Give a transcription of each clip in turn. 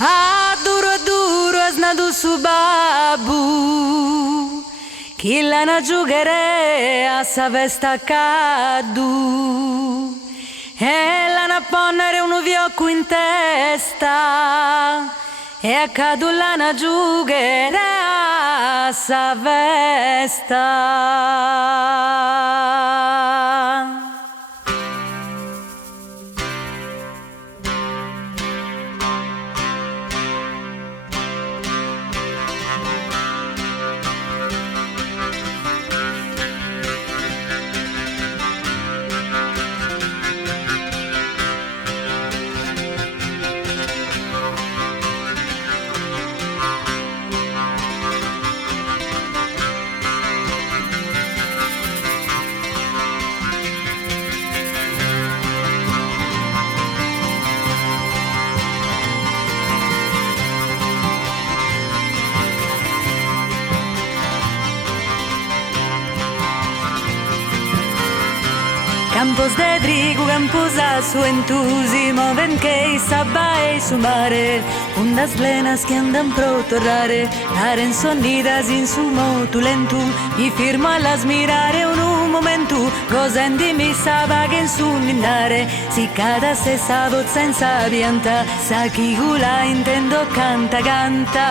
A duro asnadu su babu chi la na giughere a sa vesta cadu e la na ponnere un uviocco in testa e a cadu la na giughere a sa vesta. Campos de trigo, campos a su entusiasmo, ven que sabba e su mare, ondas plenas que andan pro torrare, aren sonidas in su motu lentu, mi firmo allas mirare un momento, gozendi mi saba che in su nindare, si cada se sa voz senza pianta, sa chi gula intendo canta canta.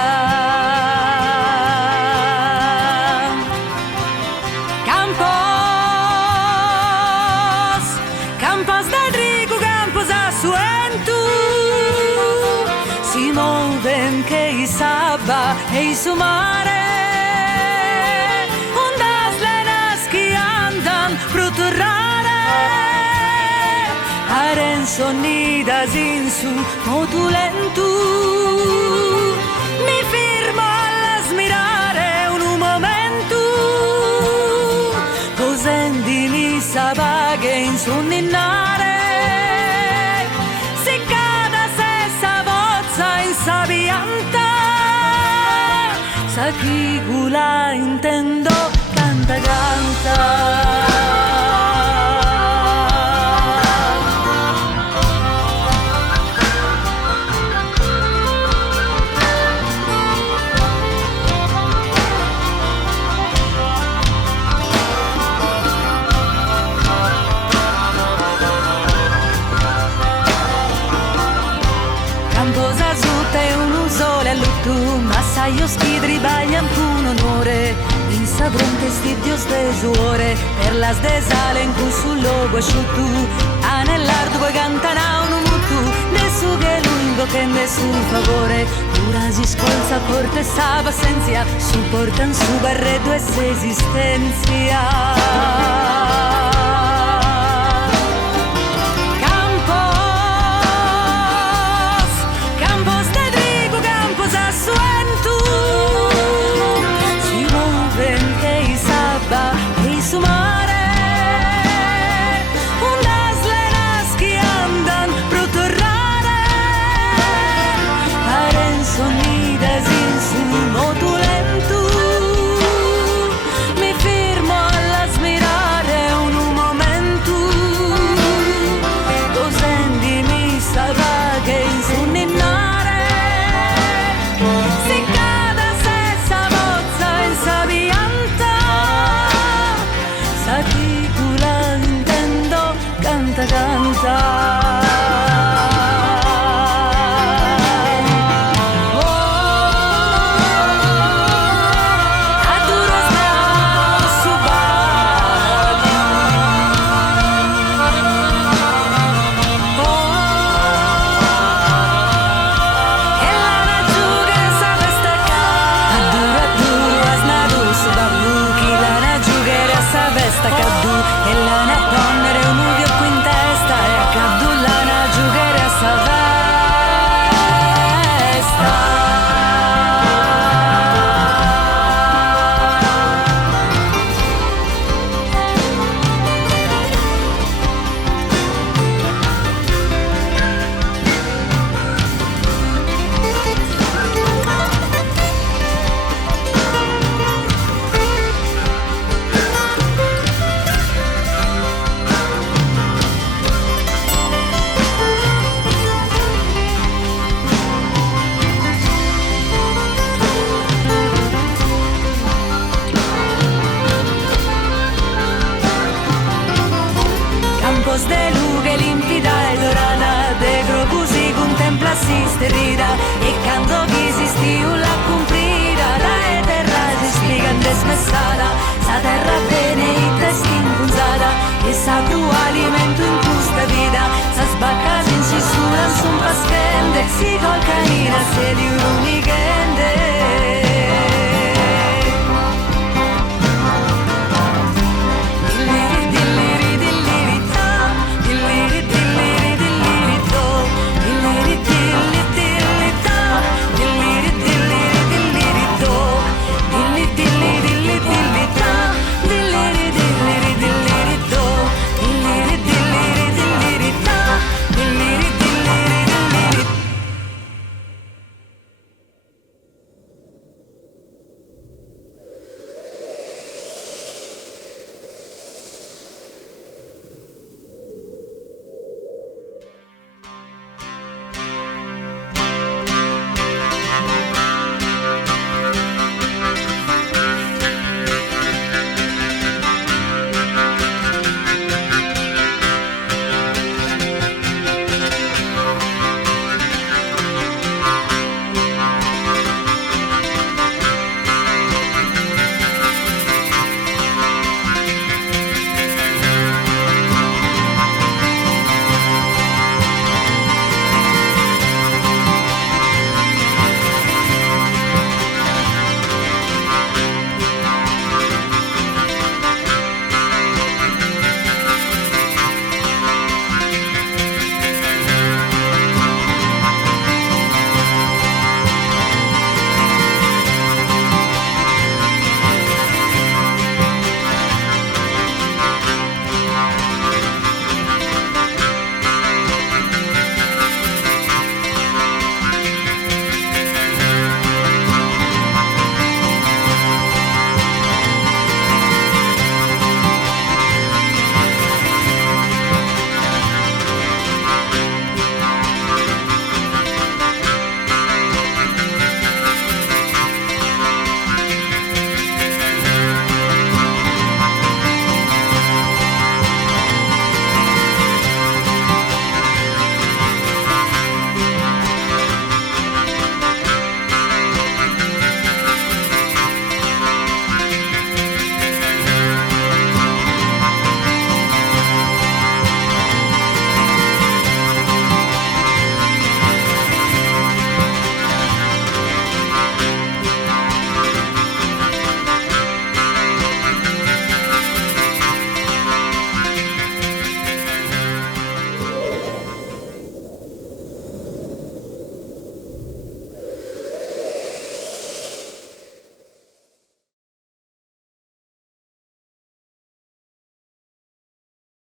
Campos de trigo, campos a suentu si muoven che i sabba e i su mare ondas lenas che andan fruturare aren sonidas in su motu lentu mi firmo allas mirare un momento cosendi mi sabba che in su ninnare si cada sessa vozza in sabianta sa chi gula intendo canta canta. Ma sai io schidri baglian un onore in sabronte sti dios de suore per las desalen cu sul logo asciuttu anellardo poi cantana un mutu nessu che lungo che nessun favore pura si scolza porte sa pazienza supportan su barredo e se esistenza. Su mare ondas lenas que andan pro torrare aren sonidas in su motu lentu mi firmo allas mirare un momento cosendi mi salva che in su ninnare si cada sessa vozza in sabianta sa chi gula intendo canta canta. Sta cadù e la na ponnere un uvio qui in testa e accadù tu che limpida e dorata, de così contempla si sterrida, e quando chi si stiula cumplida, la terra si spiega in desmessata, sa terra bene e testa impunzata, e sa tu alime